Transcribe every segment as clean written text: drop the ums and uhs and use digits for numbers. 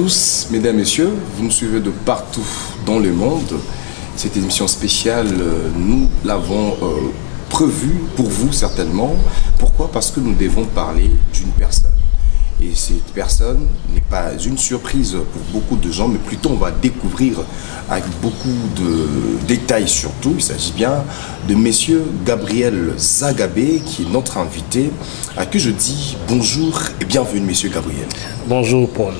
tous, mesdames, messieurs. Vous nous suivez de partout dans le monde. Cette émission spéciale, nous l'avons prévue pour vous certainement. Pourquoi? Parce que nous devons parler d'une personne. Et cette personne n'est pas une surprise pour beaucoup de gens, mais plutôt on va découvrir avec beaucoup de détails surtout. Il s'agit bien de Monsieur Gabriel Zagabé, qui est notre invité, à qui je dis bonjour et bienvenue, Monsieur Gabriel. Bonjour Paul.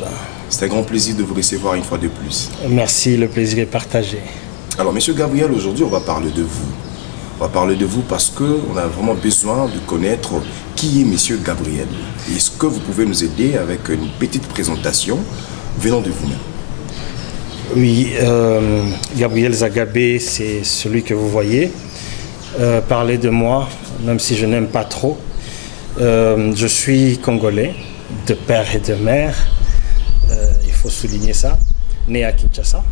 C'est un grand plaisir de vous recevoir une fois de plus. Merci, le plaisir est partagé. Alors, Monsieur Gabriel, aujourd'hui, on va parler de vous. On va parler de vous parce qu'on a vraiment besoin de connaître qui est Monsieur Gabriel. Est-ce que vous pouvez nous aider avec une petite présentation venant de vous-même? Oui, Gabriel Zagabé, c'est celui que vous voyez. Parler de moi, même si je n'aime pas trop. Je suis congolais, de père et de mère. Il faut souligner ça. Né à Kinshasa.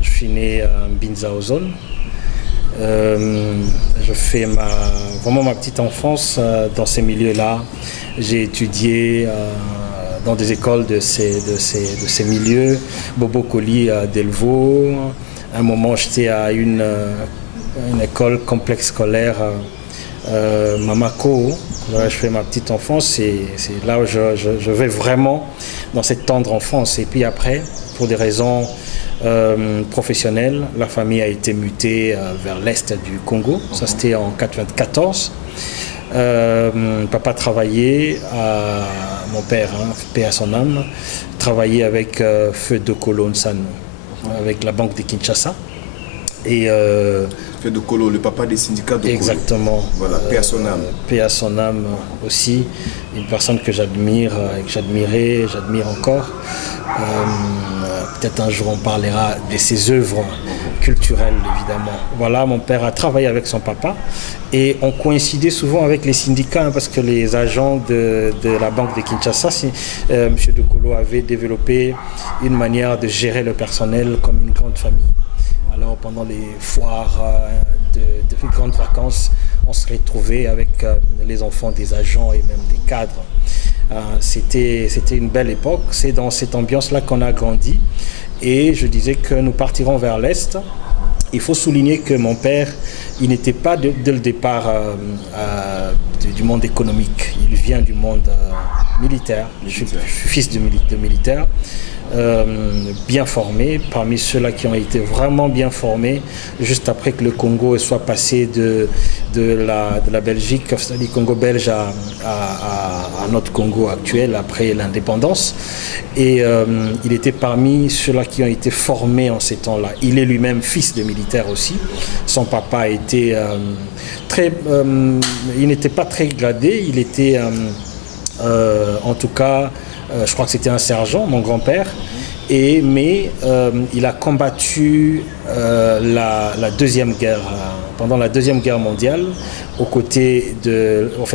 Je suis né à Mbinza Ozone. Je fais vraiment ma petite enfance dans ces milieux-là. J'ai étudié dans des écoles de ces milieux. Bobo Koli à Delvaux. À un moment, j'étais à une école complexe scolaire Mamako. Je fais ma petite enfance. C'est là où je vais vraiment dans cette tendre enfance. Et puis après, pour des raisons professionnelle, la famille a été mutée vers l'est du Congo. Ça, c'était en 1994. Papa travaillait, mon père, paix à son âme, travaillait avec Feu de Kolo Nsano, avec la banque de Kinshasa. Et Feu de Kolo, le papa des syndicats de Kolo. Exactement. Voilà, paix à son âme. Paix à son âme aussi. Une personne que j'admire, que j'admirais, j'admire encore. Peut-être un jour on parlera de ses œuvres culturelles, évidemment. Voilà, mon père a travaillé avec son papa et on coïncidait souvent avec les syndicats parce que les agents de la banque de Kinshasa, M. De Kolo avait développé une manière de gérer le personnel comme une grande famille. Alors pendant les foires de grandes vacances, on se retrouvait avec les enfants des agents et même des cadres. C'était une belle époque, c'est dans cette ambiance-là qu'on a grandi et je disais que nous partirons vers l'Est. Il faut souligner que mon père, il n'était pas dès le départ du monde économique, il vient du monde militaire, je suis fils de militaire. Bien formé, parmi ceux-là qui ont été vraiment bien formés, juste après que le Congo soit passé de la Belgique, c'est-à-dire Congo belge à notre Congo actuel après l'indépendance. Et il était parmi ceux-là qui ont été formés en ces temps-là. Il est lui-même fils de militaire aussi. Son papa était il n'était pas très gradé, il était en tout cas, je crois que c'était un sergent, mon grand-père, mais il a combattu la Deuxième Guerre, pendant la Deuxième Guerre mondiale, aux côtés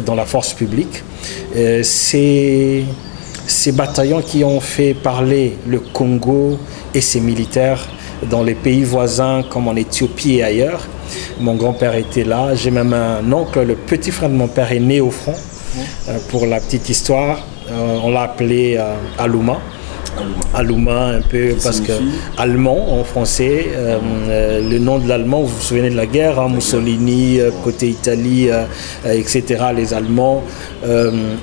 dans la force publique. Ces bataillons qui ont fait parler le Congo et ses militaires dans les pays voisins comme en Éthiopie et ailleurs. Mon grand-père était là, j'ai même un oncle, le petit frère de mon père est né au front. Pour la petite histoire, on l'a appelé Alouma. Alouma un peu parce que allemand en français, le nom de l'allemand, vous vous souvenez de la guerre, Mussolini, côté Italie, etc. Les Allemands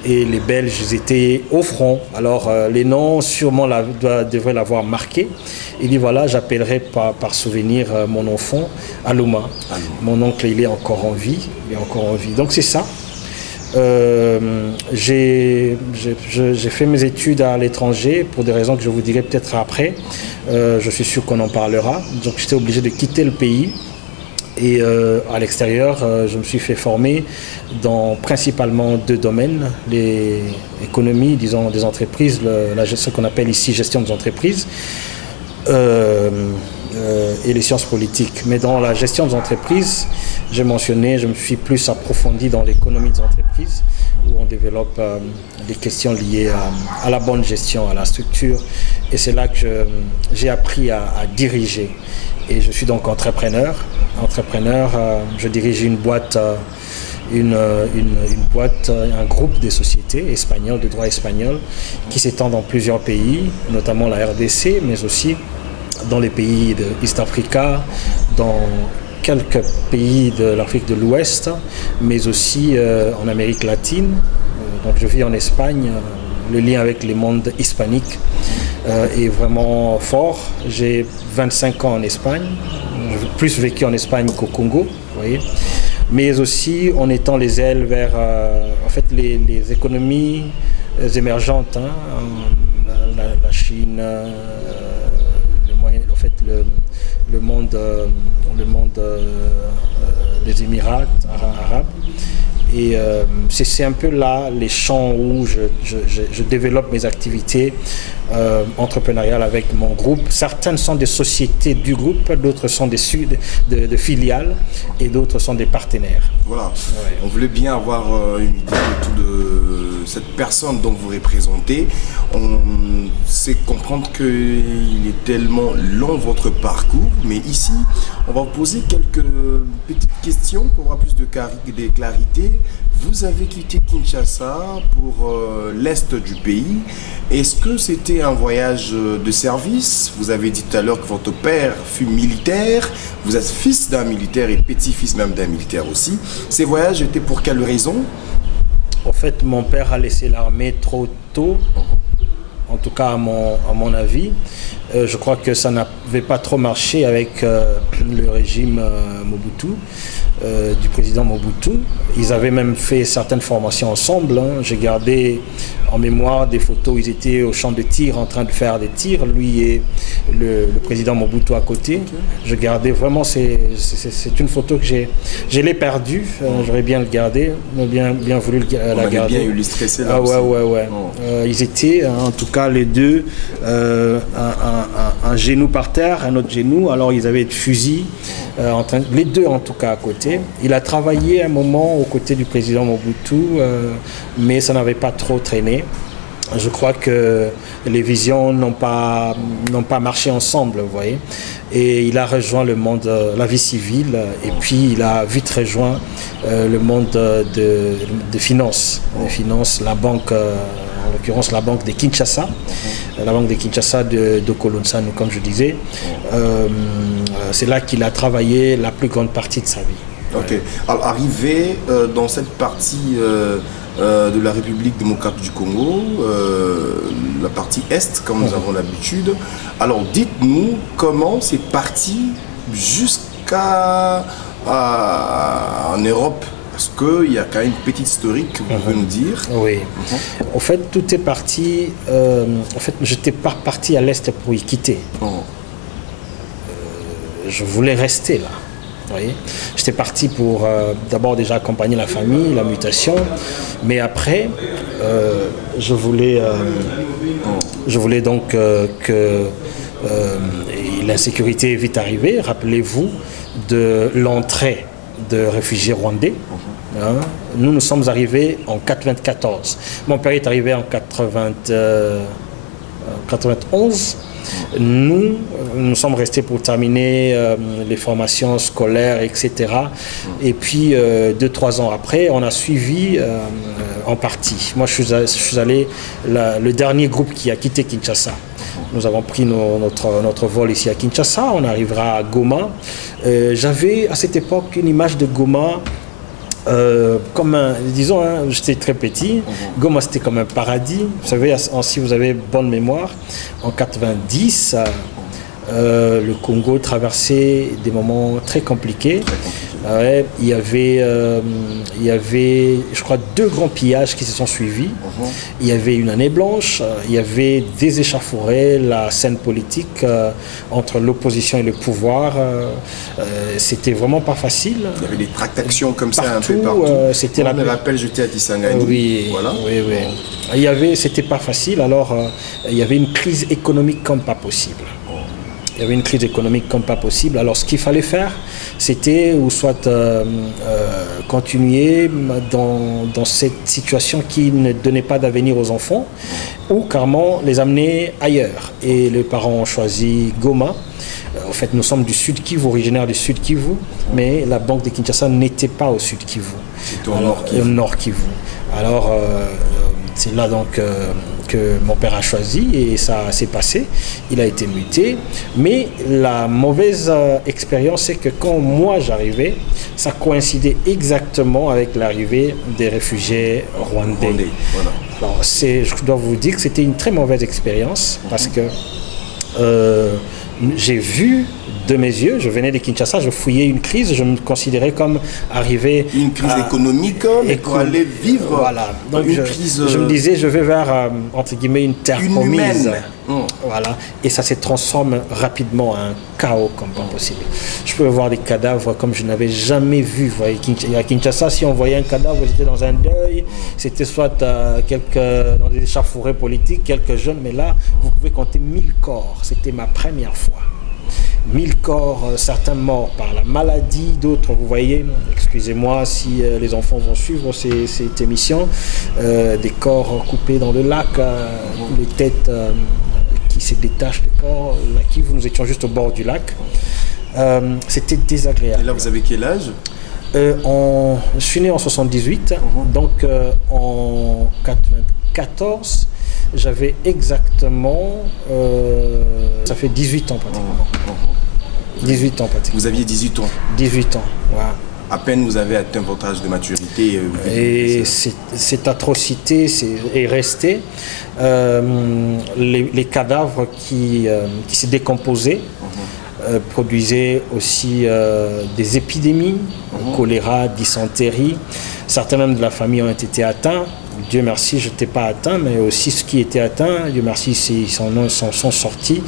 et les Belges, ils étaient au front. Alors les noms sûrement devraient l'avoir marqué. Il dit voilà, j'appellerai par souvenir mon enfant Alouma. Mon oncle, il est encore en vie, Donc c'est ça. J'ai fait mes études à l'étranger pour des raisons que je vous dirai peut-être après. Je suis sûr qu'on en parlera. Donc j'étais obligé de quitter le pays et à l'extérieur, je me suis fait former dans principalement deux domaines, l'économie, disons, des entreprises, ce qu'on appelle ici gestion des entreprises. Et les sciences politiques. Mais dans la gestion des entreprises, j'ai mentionné, je me suis plus approfondi dans l'économie des entreprises, où on développe des questions liées à la bonne gestion, à la structure. Et c'est là que j'ai appris à diriger. Et je suis donc entrepreneur. Je dirige une boîte une boîte, un groupe de sociétés espagnoles, de droit espagnol, qui s'étend dans plusieurs pays, notamment la RDC, mais aussi dans les pays de East Africa, dans quelques pays de l'Afrique de l'Ouest, mais aussi en Amérique latine. Donc je vis en Espagne. Le lien avec les mondes hispaniques est vraiment fort. J'ai 25 ans en Espagne, j'ai plus vécu en Espagne qu'au Congo, vous voyez. Mais aussi en étant les ailes vers en fait les économies émergentes, hein, la Chine, en fait le monde des Émirats arabes. Et c'est un peu là les champs où je développe mes activités entrepreneuriales avec mon groupe. Certaines sont des sociétés du groupe, d'autres sont des de filiales et d'autres sont des partenaires. Voilà, ouais. On voulait bien avoir une idée de cette personne dont vous représentez. On sait comprendre qu'il est tellement long votre parcours, mais ici, on va vous poser quelques petites questions pour avoir plus de clarité. Vous avez quitté Kinshasa pour l'est du pays. Est-ce que c'était un voyage de service? Vous avez dit tout à l'heure que votre père fut militaire. Vous êtes fils d'un militaire et petit-fils même d'un militaire aussi. Ces voyages étaient pour quelle raison? En fait, mon père a laissé l'armée trop tôt, en tout cas à mon avis. Je crois que ça n'avait pas trop marché avec le régime Mobutu. Du président Mobutu. Ils avaient même fait certaines formations ensemble. Hein. J'ai gardé en mémoire des photos où ils étaient au champ de tir en train de faire des tirs, lui et le président Mobutu à côté. Okay. Je gardais vraiment, c'est une photo que je l'ai perdue, j'aurais bien le gardé, bien voulu la garder. Bien illustré cela. Ah, ouais. Oh. Ils étaient en tout cas les deux, un genou par terre, un autre genou, alors ils avaient des fusils. Les deux en tout cas à côté. Il a travaillé un moment aux côtés du président Mobutu, mais ça n'avait pas trop traîné. Je crois que les visions n'ont pas marché ensemble, vous voyez. Et il a rejoint le monde, la vie civile, et puis il a vite rejoint le monde de finances. Les finances, la banque, en l'occurrence la banque de Kinshasa, la banque de Kinshasa de Kolonsanu, comme je disais. C'est là qu'il a travaillé la plus grande partie de sa vie. Ok. Alors, arrivé dans cette partie de la République démocratique du Congo, la partie Est, comme nous avons l'habitude. Alors, dites-nous comment c'est parti jusqu'à en Europe. Parce qu'il y a quand même une petite historique que vous pouvez nous dire. Oui. En fait, tout est parti. En fait, je n'étais pas parti à l'Est pour y quitter. Je voulais rester là. J'étais parti pour d'abord déjà accompagner la famille, la mutation, mais après je voulais donc que l'insécurité est vite arrivée. Rappelez-vous de l'entrée de réfugiés rwandais. Nous sommes arrivés en 1994. Mon père est arrivé en 1991. Nous sommes restés pour terminer les formations scolaires, etc. Et puis, 2-3 ans après, on a suivi en partie. Moi, je suis allé, le dernier groupe qui a quitté Kinshasa. Nous avons pris notre vol ici à Kinshasa, on arrivera à Goma. J'avais à cette époque une image de Goma comme disons, hein, j'étais très petit. Goma, c'était comme un paradis. Vous savez, si vous avez bonne mémoire, en 90, le Congo traversait des moments très compliqués. Il y avait, je crois, 2 grands pillages qui se sont suivis. Il y avait une année blanche, il y avait des échauffourées, la scène politique entre l'opposition et le pouvoir. C'était vraiment pas facile. Il y avait des tractations comme ça un peu partout. C'était on me rappelle, j'étais à Kisangani. Oui, voilà. Oui. C'était pas facile. Alors, il y avait une crise économique comme pas possible. Il y avait une crise économique comme pas possible. Alors, ce qu'il fallait faire, c'était ou soit continuer dans cette situation qui ne donnait pas d'avenir aux enfants, ou carrément les amener ailleurs. Et les parents ont choisi Goma. En fait, nous sommes du Sud Kivu, originaire du Sud Kivu, mais la banque de Kinshasa n'était pas au Sud Kivu. C'était au Nord Kivu. Alors, c'est là donc que mon père a choisi et ça s'est passé. Il a été muté. Mais la mauvaise expérience, c'est que quand moi j'arrivais, ça coïncidait exactement avec l'arrivée des réfugiés rwandais. Voilà. Alors, je dois vous dire que c'était une très mauvaise expérience parce que j'ai vu de mes yeux, je venais de Kinshasa, je fouillais une crise, je me considérais comme arrivé... Une crise économique, mais pour aller vivre voilà. Donc une crise... Je me disais, je vais vers, entre guillemets, une terre promise. Humaine. Voilà. Et ça se transforme rapidement en un chaos comme pas possible. Je peux voir des cadavres comme je n'avais jamais vu. Vous voyez, à Kinshasa, si on voyait un cadavre, j'étais dans un deuil, c'était soit dans des échauffourées politiques, quelques jeunes, mais là, vous pouvez compter 1000 corps. C'était ma première fois. 1000 corps, certains morts par la maladie, d'autres, vous voyez, excusez-moi si les enfants vont suivre cette émission, des corps coupés dans le lac, les têtes qui se détachent des corps, là, nous étions juste au bord du lac. C'était désagréable. Et là, vous avez quel âge? Je suis né en 78, donc en 94, j'avais exactement, ça fait 18 ans pratiquement. 18 ans pratiquement. Vous aviez 18 ans? 18 ans, voilà. À peine vous avez atteint votre âge de maturité. Et cette atrocité est restée. Les cadavres qui se décomposaient produisaient aussi des épidémies, choléra, dysenterie. Certains même de la famille ont été atteints. Dieu merci, je n'étais pas atteint, mais aussi ceux qui étaient atteints, Dieu merci, ils sont sortis.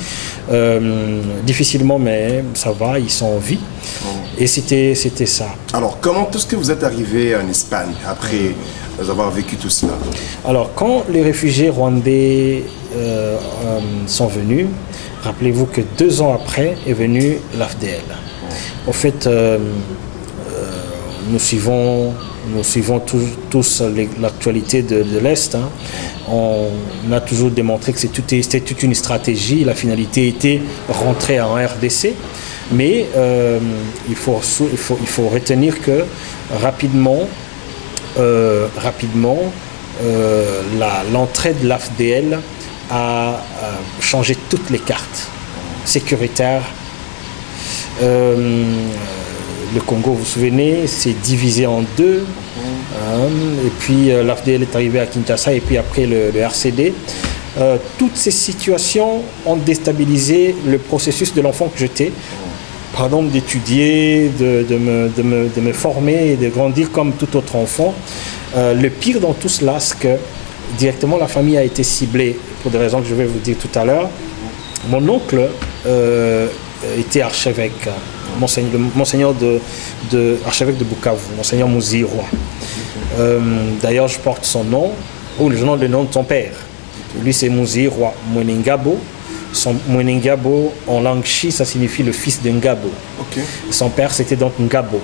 Difficilement, mais ça va, ils sont en vie. Et c'était ça. Alors, comment est-ce que vous êtes arrivé en Espagne après avoir vécu tout cela? Alors, quand les réfugiés rwandais sont venus, rappelez-vous que 2 ans après est venu l'AFDL. En fait, nous suivons tous l'actualité de l'Est. Hein. On a toujours démontré que c'était toute une stratégie. La finalité était rentrer en RDC. Mais il faut retenir que rapidement, l'entrée de l'AFDL a changé toutes les cartes sécuritaires. Le Congo, vous vous souvenez, s'est divisé en deux. Et puis l'AFDL est arrivé à Kinshasa et puis après le RCD. Toutes ces situations ont déstabilisé le processus de l'enfant que j'étais. Pardon, d'étudier, de me former et de grandir comme tout autre enfant. Le pire dans tout cela, c'est que directement la famille a été ciblée pour des raisons que je vais vous dire tout à l'heure. Mon oncle était archevêque, monseigneur archevêque de Bukavu, monseigneur Muzirwa. D'ailleurs, je porte son nom, ou le nom de son père. Lui, c'est Muzirwa Mwenengabo. Mwenengabo, en langue chi, ça signifie le fils de Ngabo. Okay. Son père, c'était donc Ngabo.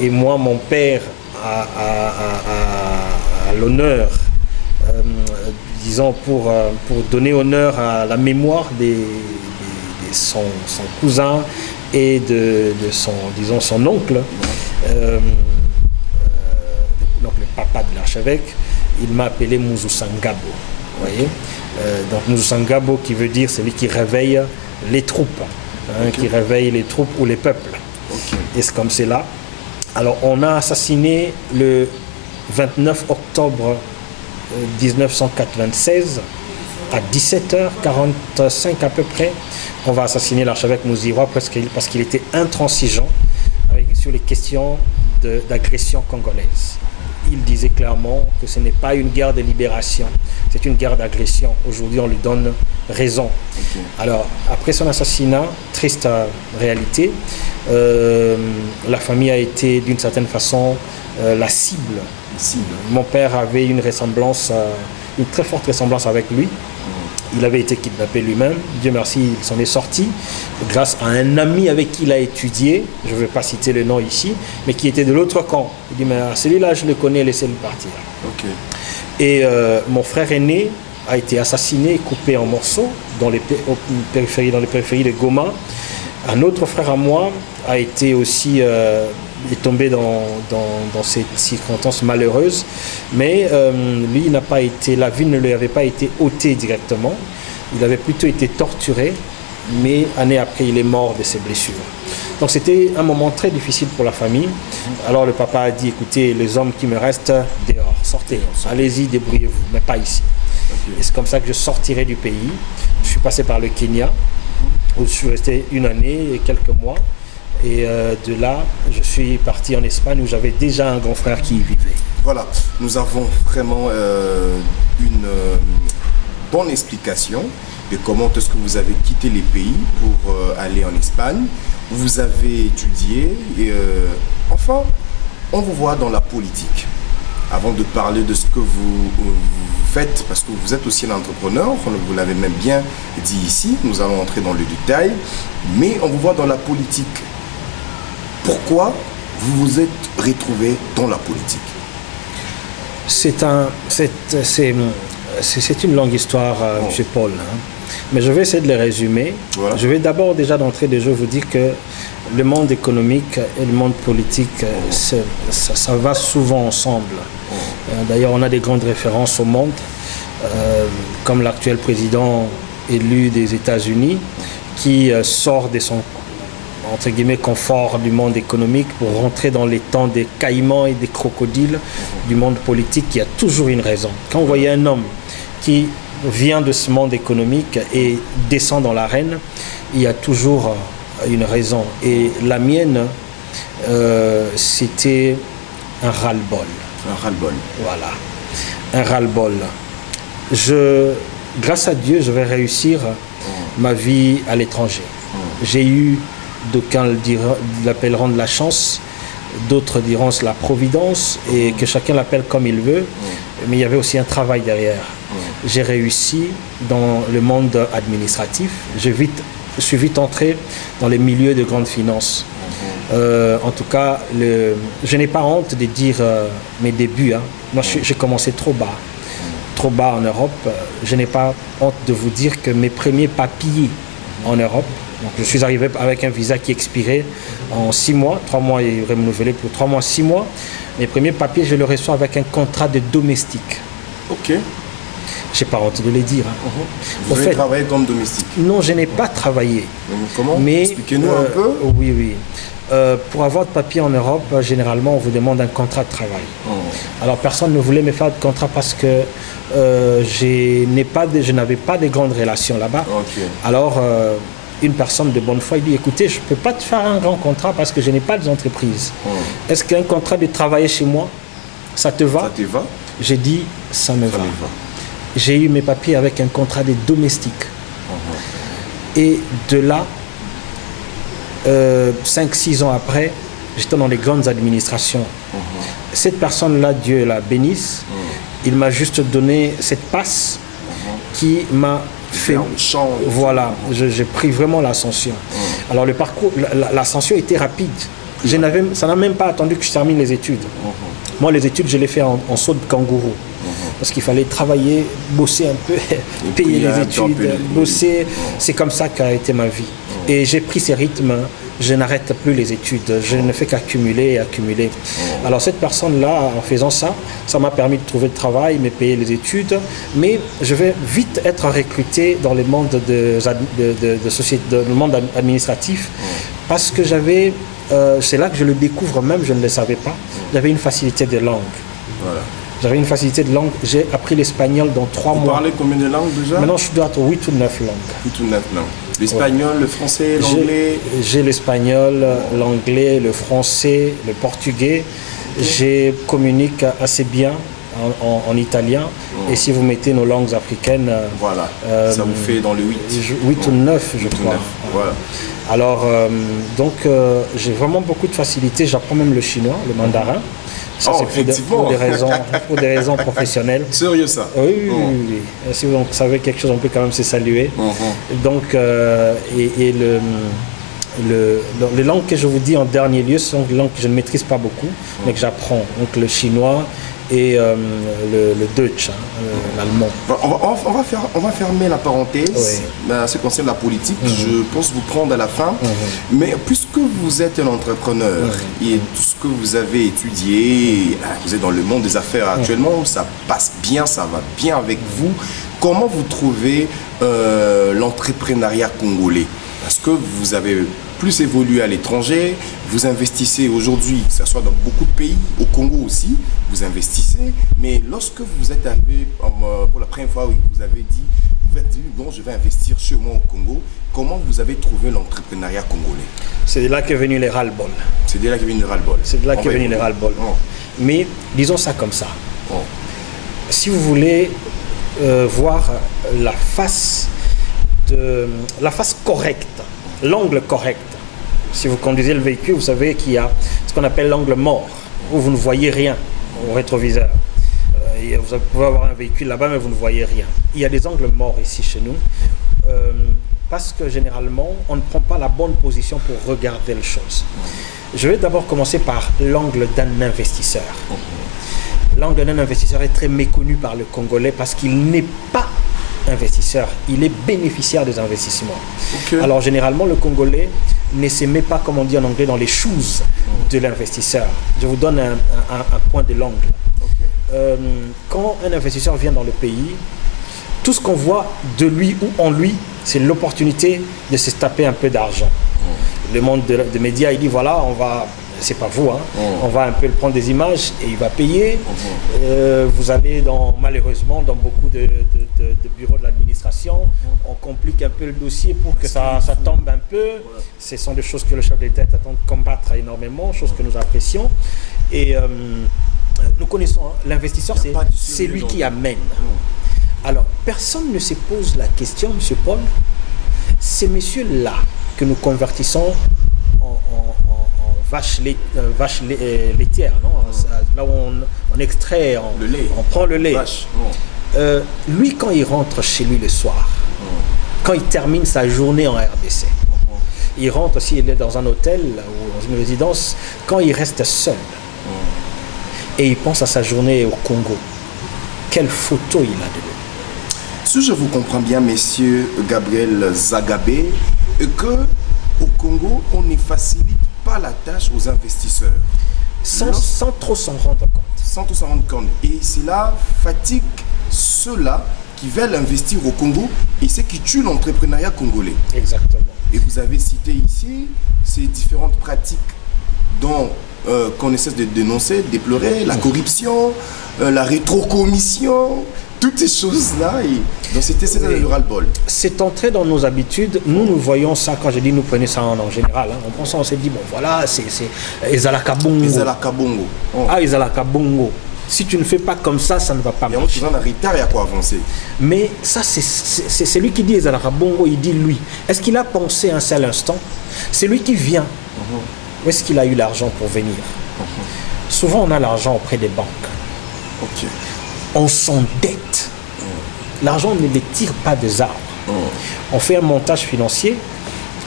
Et moi, mon père a l'honneur, disons, pour donner honneur à la mémoire de son cousin et de son oncle, donc le papa de l'archevêque, il m'a appelé Muzusangabo. Vous voyez, donc Muzusangabo qui veut dire celui qui réveille les troupes, qui réveille les troupes ou les peuples. Et c'est comme c'est là. Alors on a assassiné le 29 octobre 1996 à 17h45 à peu près. On va assassiner l'archevêque Muzirwa parce qu'il était intransigeant sur les questions d'agression congolaise. Il disait clairement que ce n'est pas une guerre de libération, c'est une guerre d'agression. Aujourd'hui, on lui donne raison. Alors, après son assassinat, triste réalité, la famille a été d'une certaine façon la cible. Mon père avait une ressemblance, une très forte ressemblance avec lui. Il avait été kidnappé lui-même. Dieu merci, il s'en est sorti grâce à un ami avec qui il a étudié. Je ne vais pas citer le nom ici, mais qui était de l'autre camp. Il dit, mais celui-là, je le connais, laissez-le partir. Et mon frère aîné a été assassiné, coupé en morceaux dans les périphéries de Goma. Un autre frère à moi a été aussi est tombé dans cette circonstance malheureuse, mais lui n'a pas été, la vie ne lui avait pas été ôtée directement. Il avait plutôt été torturé, mais année après, il est mort de ses blessures. Donc c'était un moment très difficile pour la famille. Alors le papa a dit, écoutez, les hommes qui me restent, dehors, sortez, allez-y, débrouillez-vous, mais pas ici. Okay. Et c'est comme ça que je sortirai du pays. Je suis passé par le Kenya, où je suis resté 1 année et quelques mois. Et de là, je suis parti en Espagne, où j'avais déjà un grand frère qui y vivait. Voilà, nous avons vraiment une bonne explication de comment est-ce que vous avez quitté les pays pour aller en Espagne. Vous avez étudié et enfin, on vous voit dans la politique. Avant de parler de ce que vous faites, parce que vous êtes aussi un entrepreneur, vous l'avez même bien dit ici, nous allons entrer dans le détail, mais on vous voit dans la politique. Pourquoi vous vous êtes retrouvé dans la politique? C'est une longue histoire, M. Paul. Hein. Mais je vais essayer de les résumer. Voilà. Je vais d'abord déjà d'entrée de jeu vous dire que le monde économique et le monde politique, ça va souvent ensemble. D'ailleurs, on a des grandes références au monde, comme l'actuel président élu des États-Unis, qui sort de son entre guillemets confort du monde économique pour rentrer dans les temps des caïmans et des crocodiles du monde politique. Il y a toujours une raison. Quand vous voyez un homme qui vient de ce monde économique et descend dans l'arène, il y a toujours une raison. Et la mienne, c'était un ras-le-bol. Un ras-le-bol. Voilà, un ras-le-bol. Grâce à Dieu, je vais réussir ma vie à l'étranger. J'ai eu, d'aucuns l'appelleront de la chance, d'autres diront la providence, et que chacun l'appelle comme il veut, mais il y avait aussi un travail derrière. J'ai réussi dans le monde administratif, je suis vite entré dans les milieux de grande finance. En tout cas, je n'ai pas honte de dire mes débuts. Hein. Moi, j'ai commencé trop bas en Europe. Je n'ai pas honte de vous dire que mes premiers papiers en Europe, donc je suis arrivé avec un visa qui expirait en 6 mois, 3 mois et renouvelé pour 3 mois, 6 mois. Mes premiers papiers, je les reçois avec un contrat de domestique. Ok. J'ai pas honte de le dire. Hein. Vous avez travaillé comme domestique? Non, je n'ai pas travaillé. Comment? Expliquez-nous un peu. Oui, oui. Pour avoir de papier en Europe, généralement, on vous demande un contrat de travail. Alors, personne ne voulait me faire de contrat parce que je n'avais pas de grandes relations là-bas. Okay. Alors, une personne de bonne foi, il dit, écoutez, je ne peux pas te faire un grand contrat parce que je n'ai pas d'entreprise. Est-ce qu'un contrat de travailler chez moi, ça te va? Ça te va? J'ai dit, ça me va. J'ai eu mes papiers avec un contrat de domestique. Et de là, 5-6 ans après, j'étais dans les grandes administrations. Cette personne-là, Dieu la bénisse, il m'a juste donné cette passe qui m'a fait... Voilà, j'ai pris vraiment l'ascension. Alors le parcours, l'ascension était rapide. Ça n'a même pas attendu que je termine les études. Moi, les études, je les fais en saut de kangourou. Parce qu'il fallait travailler, bosser un peu, payer les études, bosser. C'est comme ça qu'a été ma vie. Et j'ai pris ces rythmes, je n'arrête plus les études, je ne fais qu'accumuler et accumuler. Alors cette personne-là, en faisant ça, ça m'a permis de trouver le travail, me payer les études, mais je vais vite être recruté dans le monde le monde administratif, parce que j'avais, c'est là que je le découvre même, je ne le savais pas, j'avais une facilité de langue. Voilà. J'avais une facilité de langue. J'ai appris l'espagnol dans 3 mois. Vous parlez combien de langues déjà? Maintenant, je dois être 8 ou 9 langues. 8 ou 9 langues. L'espagnol, le français, l'anglais? J'ai l'espagnol, l'anglais, le français, le portugais. Je communique assez bien en italien. Et si vous mettez nos langues africaines... Voilà, ça vous fait dans le 8. 8 ou 9, je crois. 9. Voilà. Alors, donc, j'ai vraiment beaucoup de facilité. J'apprends même le chinois, le mandarin. Ça, c'est pour des raisons professionnelles. Sérieux ça? Oui, oui, oui. Si vous savez quelque chose, on peut quand même se saluer. Donc, les langues que je vous dis en dernier lieu, ce sont des langues que je ne maîtrise pas beaucoup, mais que j'apprends. Donc le chinois et le Deutsch, l'allemand. On va fermer la parenthèse. En ce qui concerne la politique, je pense vous prendre à la fin. Mais puisque vous êtes un entrepreneur et tout ce que vous avez étudié, vous êtes dans le monde des affaires actuellement, ça passe bien, ça va bien avec vous. Comment vous trouvez l'entrepreneuriat congolais? Parce que vous avez plus évolué à l'étranger, vous investissez aujourd'hui, que ce soit dans beaucoup de pays, au Congo aussi, vous investissez, mais lorsque vous êtes arrivé pour la première fois où vous avez dit, bon, je vais investir chez moi au Congo, comment vous avez trouvé l'entrepreneuriat congolais? C'est de là qu'est venu les ras-le-bol. C'est de là qu'est venu les ras-le-bol. C'est de là qu'est venu les ras-le-bol. Mais disons ça comme ça. Si vous voulez voir la face correcte, l'angle correct. Si vous conduisez le véhicule, vous savez qu'il y a ce qu'on appelle l'angle mort, où vous ne voyez rien au rétroviseur. Vous pouvez avoir un véhicule là-bas, mais vous ne voyez rien. Il y a des angles morts ici chez nous, parce que généralement, on ne prend pas la bonne position pour regarder les choses. Je vais d'abord commencer par l'angle d'un investisseur. L'angle d'un investisseur est très méconnu par le Congolais parce qu'il n'est pas investisseur, il est bénéficiaire des investissements. Alors généralement le Congolais ne se met pas, comme on dit en anglais, dans les shoes de l'investisseur. Je vous donne un point de l'angle. Quand un investisseur vient dans le pays, tout ce qu'on voit de lui ou en lui, c'est l'opportunité de se taper un peu d'argent. Le monde des médias, il dit voilà, on va... C'est pas vous, hein. On va un peu prendre des images et il va payer. Vous allez malheureusement dans beaucoup de bureaux de l'administration, on complique un peu le dossier pour que ça tombe un peu. Ce sont des choses que le chef de l'État attend de combattre énormément, choses que nous apprécions. Et nous connaissons, hein, l'investisseur, c'est lui qui amène. Alors, personne ne se pose la question, M. Paul, ces messieurs-là que nous convertissons en vache laitière, non? Là où on extrait, on prend le lait. Lui, quand il rentre chez lui le soir, quand il termine sa journée en RDC, il rentre aussi, il est dans un hôtel ou dans une résidence, quand il reste seul et il pense à sa journée au Congo, quelle photo il a de lui? Si je vous comprends bien, messieurs Gabriel Zagabé, que au Congo, on ne facilite pas la tâche aux investisseurs. Sans trop s'en rendre compte. Sans trop s'en rendre compte. Et cela fatigue ceux-là qui veulent investir au Congo et c'est qui tue l'entrepreneuriat congolais. Exactement. Et vous avez cité ici ces différentes pratiques dont qu'on essaie de dénoncer, de déplorer, la corruption, la rétrocommission, toutes ces choses-là, donc c'était le ras-le-bol. C'est entré dans nos habitudes. Nous voyons ça, quand je dis nous prenons ça en général, hein, on prend ça, on s'est dit, bon voilà, c'est Ezalaka Bongo. Ezalaka Bongo. Ah, Ezalaka Bongo. Si tu ne fais pas comme ça, ça ne va pas marcher. Et on a retard, il y a quoi avancer. Mais ça, c'est lui qui dit Ezalaka Bongo, il dit lui. Est-ce qu'il a pensé un seul instant? C'est lui qui vient. Où est-ce qu'il a eu l'argent pour venir? Souvent, on a l'argent auprès des banques. On s'endette. L'argent ne les tire pas des arbres. On fait un montage financier,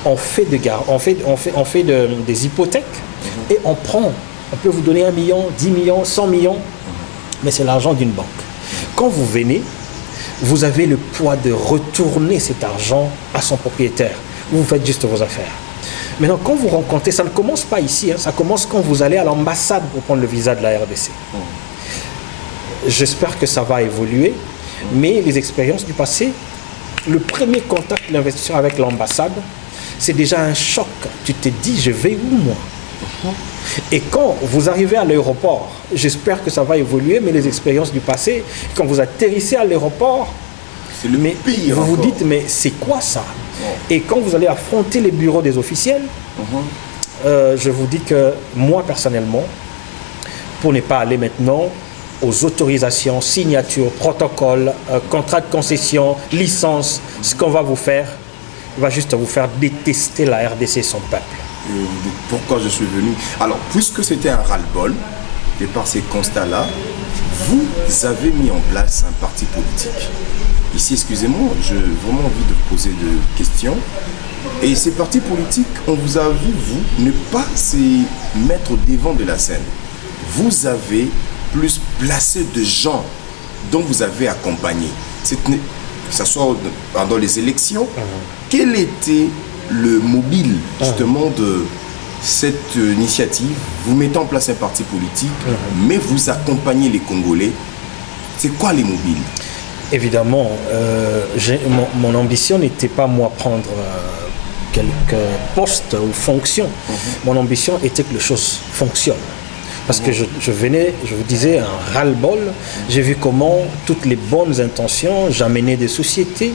on fait des hypothèques et on prend. On peut vous donner 1 million, 10 millions, 100 millions, mais c'est l'argent d'une banque. Quand vous venez, vous avez le poids de retourner cet argent à son propriétaire. Vous faites juste vos affaires. Maintenant, quand vous rencontrez, ça ne commence pas ici, hein, ça commence quand vous allez à l'ambassade pour prendre le visa de la RDC. J'espère que ça va évoluer, mais les expériences du passé, le premier contact de l'investisseur avec l'ambassade, c'est déjà un choc. Tu te dis, je vais où moi? Et quand vous arrivez à l'aéroport, j'espère que ça va évoluer, mais les expériences du passé, quand vous atterrissez à l'aéroport, c'est le pire. Vous vous dites, mais c'est quoi ça? Et quand vous allez affronter les bureaux des officiels, je vous dis que moi, personnellement, pour ne pas aller maintenant aux autorisations, signatures, protocoles, contrats de concession, licences, ce qu'on va vous faire, va juste vous faire détester la RDC et son peuple. Pourquoi je suis venu? Alors, puisque c'était un ras-le-bol, et par ces constats-là, vous avez mis en place un parti politique. Ici, excusez-moi, j'ai vraiment envie de poser des questions. Et ces partis politiques, on vous a vu, vous, ne pas se mettre au devant de la scène. Vous avez plus placé de gens dont vous avez accompagné, que ce soit pendant les élections, quel était le mobile justement de cette initiative? Vous mettez en place un parti politique, mais vous accompagnez les Congolais. C'est quoi les mobiles? Évidemment, mon ambition n'était pas moi prendre quelques postes ou fonctions. Mon ambition était que les choses fonctionnent. Parce que je vous disais, un ras-le-bol. J'ai vu comment toutes les bonnes intentions, j'amenais des sociétés.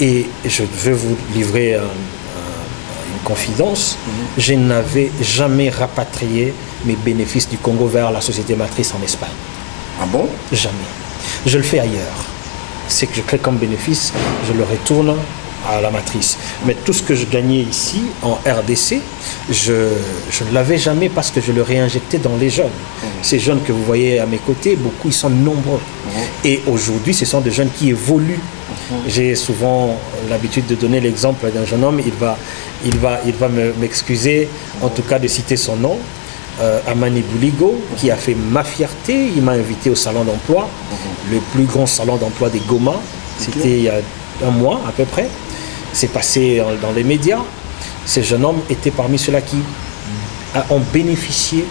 Et je veux vous livrer une confidence. Je n'avais jamais rapatrié mes bénéfices du Congo vers la société matrice en Espagne. Ah bon? Jamais. Je le fais ailleurs. C'est que je crée comme bénéfice, je le retourne à la matrice. Mais tout ce que je gagnais ici, en RDC, je ne l'avais jamais parce que je le réinjectais dans les jeunes. Ces jeunes que vous voyez à mes côtés, beaucoup, ils sont nombreux. Et aujourd'hui, ce sont des jeunes qui évoluent. J'ai souvent l'habitude de donner l'exemple d'un jeune homme, il va m'excuser, en tout cas de citer son nom, Amani Bouligo, qui a fait ma fierté. Il m'a invité au salon d'emploi, le plus grand salon d'emploi des Goma. C'était il y a un mois à peu près. C'est passé dans les médias. Ces jeunes hommes étaient parmi ceux-là qui ont bénéficié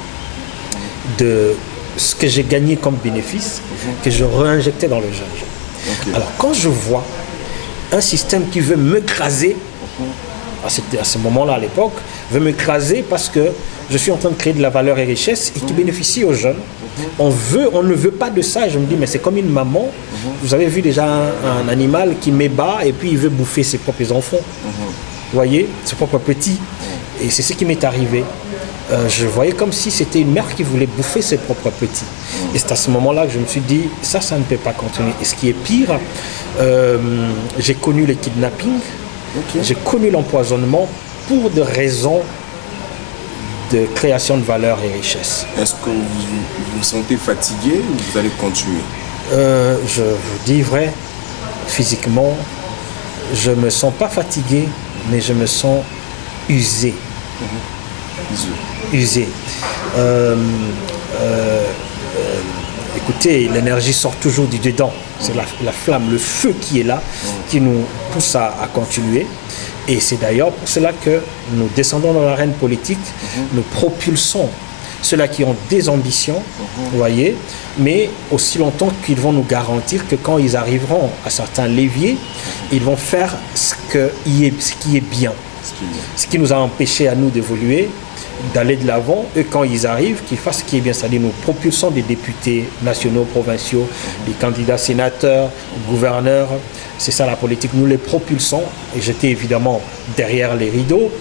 de ce que j'ai gagné comme bénéfice, que je réinjectais dans le jeune. Alors quand je vois un système qui veut m'écraser, à ce moment-là à l'époque, veut m'écraser parce que je suis en train de créer de la valeur et richesse et qui bénéficie aux jeunes. On ne veut pas de ça. Je me dis, mais c'est comme une maman. Vous avez vu déjà un animal qui met bas et puis il veut bouffer ses propres enfants. Vous voyez, ses propres petits. Et c'est ce qui m'est arrivé. Je voyais comme si c'était une mère qui voulait bouffer ses propres petits. Et c'est à ce moment-là que je me suis dit, ça ne peut pas continuer. Et ce qui est pire, j'ai connu le kidnapping, j'ai connu l'empoisonnement pour des raisons de création de valeur et richesse. Est-ce que vous vous sentez fatigué ou vous allez continuer? Je vous dis vrai, physiquement, je ne me sens pas fatigué, mais je me sens usé. Usé. Écoutez, l'énergie sort toujours du dedans. C'est la flamme, le feu qui est là, qui nous pousse à continuer. Et c'est d'ailleurs pour cela que nous descendons dans l'arène politique, nous propulsons ceux-là qui ont des ambitions, vous voyez, mais aussi longtemps qu'ils vont nous garantir que quand ils arriveront à certains leviers, ils vont faire ce qui est bien. Ce qui nous a empêché à nous d'évoluer, d'aller de l'avant, et quand ils arrivent, qu'ils fassent ce qui est bien, c'est-à-dire nous propulsons des députés nationaux, provinciaux, des candidats sénateurs, gouverneurs. C'est ça la politique, nous les propulsons. Et j'étais évidemment derrière les rideaux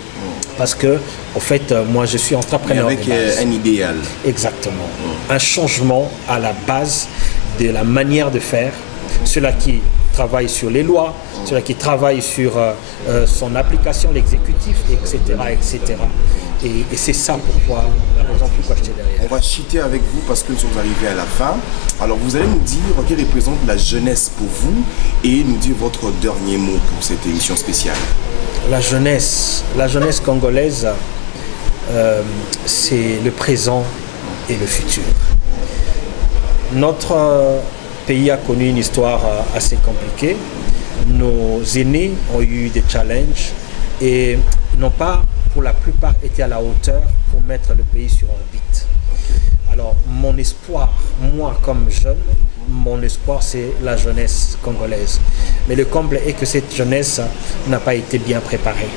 parce que, au fait, moi je suis entrepreneur. Mais avec un idéal. Exactement. Un changement à la base de la manière de faire. Ceux-là qui travaillent sur les lois, ceux-là qui travaillent sur son application, l'exécutif, etc. etc. Et c'est ça pourquoi, la raison pourquoi j'étais derrière. On va chuter avec vous parce que nous sommes arrivés à la fin. Alors vous allez nous dire quelle représente la jeunesse pour vous et nous dire votre dernier mot pour cette émission spéciale. La jeunesse congolaise, c'est le présent et le futur. Notre pays a connu une histoire assez compliquée. Nos aînés ont eu des challenges et n'ont pas, pour la plupart, été à la hauteur pour mettre le pays sur orbite. Alors, mon espoir, moi comme jeune, mon espoir, c'est la jeunesse congolaise. Mais le comble est que cette jeunesse n'a pas été bien préparée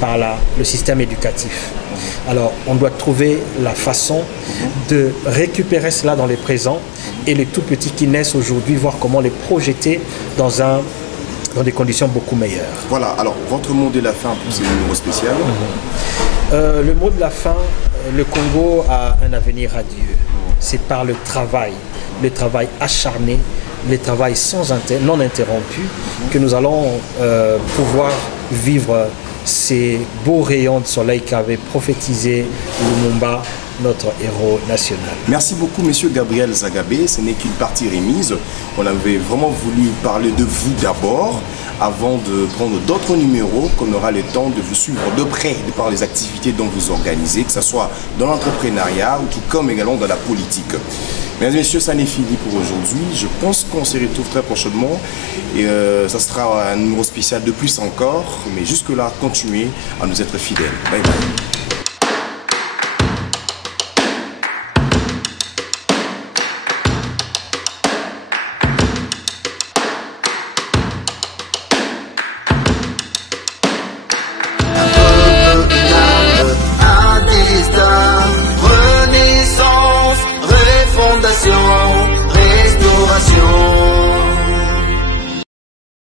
par le système éducatif. Alors, on doit trouver la façon de récupérer cela dans les présents et les tout petits qui naissent aujourd'hui, voir comment les projeter dans des conditions beaucoup meilleures. Voilà, alors votre mot de la fin pour ce numéro spécial. Le mot de la fin, le Congo a un avenir radieux. C'est par le travail acharné, le travail non interrompu, que nous allons pouvoir vivre ces beaux rayons de soleil qu'avait prophétisé Lumumba, notre héros national. Merci beaucoup, monsieur Gabriel Zagabé. Ce n'est qu'une partie remise. On avait vraiment voulu parler de vous d'abord, avant de prendre d'autres numéros, qu'on aura le temps de vous suivre de près, de par les activités dont vous organisez, que ce soit dans l'entrepreneuriat ou tout comme également dans la politique. Mesdames et messieurs, ça n'est fini pour aujourd'hui. Je pense qu'on se retrouve très prochainement. Et ça sera un numéro spécial de plus encore. Mais jusque-là, continuez à nous être fidèles. Bye bye.